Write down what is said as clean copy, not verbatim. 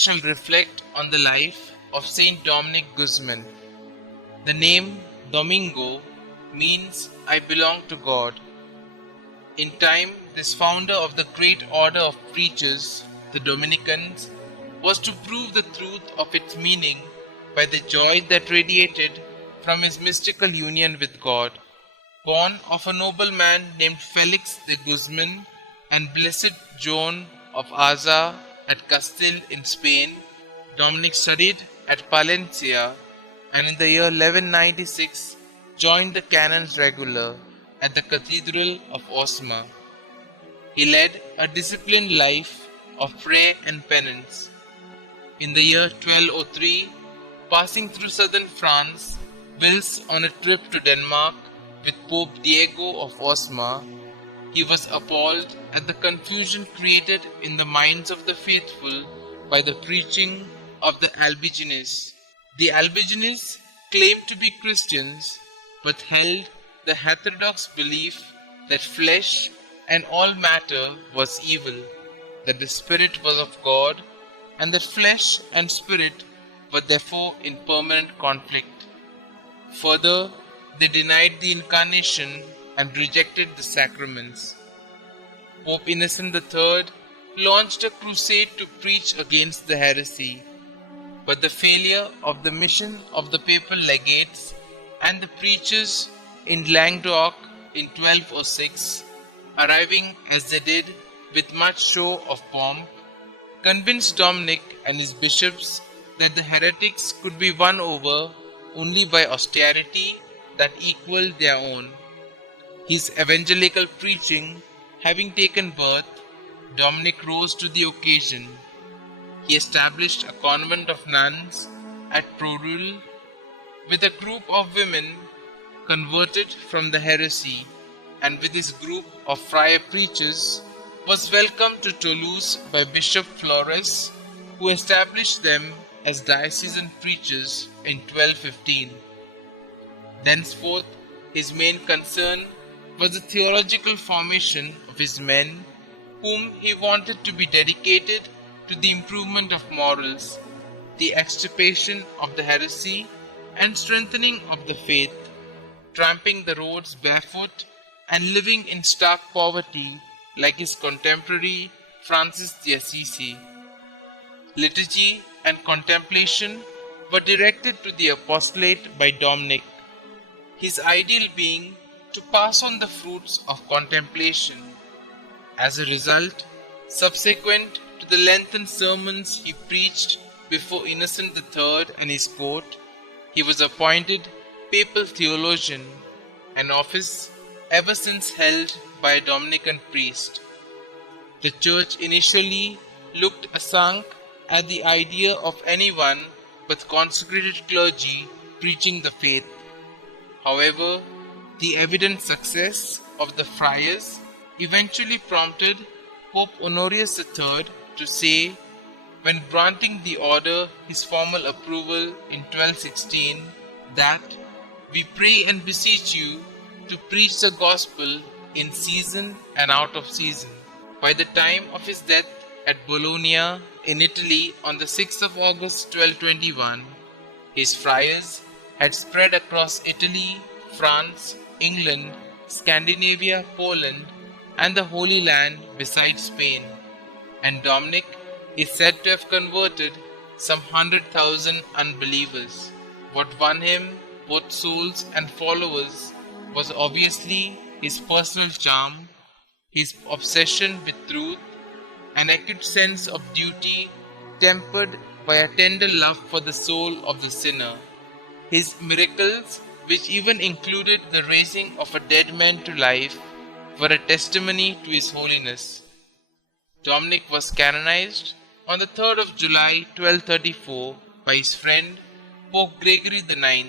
shall reflect on the life of St Dominic Guzman. The name Domingo means I belong to God. In time, this founder of the great order of preachers, the Dominicans, was to prove the truth of its meaning by the joy that radiated from his mystical union with God. Born of a nobleman named Felix de Guzman and Blessed Joan of Aza at Castile in Spain, Dominic studied at Palencia and in the year 1196 joined the canons regular at the Cathedral of Osma. He led a disciplined life of prayer and penance. In the year 1203, passing through southern France, whilst on a trip to Denmark with Pope Diego of Osma, he was appalled at the confusion created in the minds of the faithful by the preaching of the Albigenses. The Albigenses claimed to be Christians, but held the heterodox belief that flesh and all matter was evil, that the spirit was of God, and that flesh and spirit were therefore in permanent conflict. Further, they denied the incarnation and rejected the sacraments. Pope Innocent III launched a crusade to preach against the heresy, but the failure of the mission of the papal legates and the preachers in Languedoc in 1206, arriving as they did with much show of pomp, convinced Dominic and his bishops that the heretics could be won over only by austerity that equaled their own. His evangelical preaching having taken birth, Dominic rose to the occasion. He established a convent of nuns at Prorul with a group of women converted from the heresy, and with his group of friar preachers was welcomed to Toulouse by Bishop Flores, who established them as diocesan preachers in 1215. Thenceforth, his main concern was the theological formation of his men, whom he wanted to be dedicated to the improvement of morals, the extirpation of the heresy, and strengthening of the faith, tramping the roads barefoot and living in stark poverty like his contemporary Francis de Assisi. Liturgy and contemplation were directed to the apostolate by Dominic, his ideal being to pass on the fruits of contemplation. As a result, subsequent to the lengthened sermons he preached before Innocent III and his court, he was appointed papal theologian, an office ever since held by a Dominican priest. The church initially looked askance at the idea of anyone but consecrated clergy preaching the faith. However, the evident success of the friars eventually prompted Pope Honorius III to say, when granting the order his formal approval in 1216, that we pray and beseech you to preach the gospel in season and out of season. By the time of his death at Bologna in Italy on the 6th of August 1221, his friars had spread across Italy, France, England, Scandinavia, Poland, and the Holy Land besides Spain, and Dominic is said to have converted some 100,000 unbelievers. What won him both souls and followers was obviously his personal charm, his obsession with truth, an acute sense of duty tempered by a tender love for the soul of the sinner. His miracles, which even included the raising of a dead man to life, were a testimony to his holiness. Dominic was canonized on the 3rd of July 1234 by his friend Pope Gregory IX.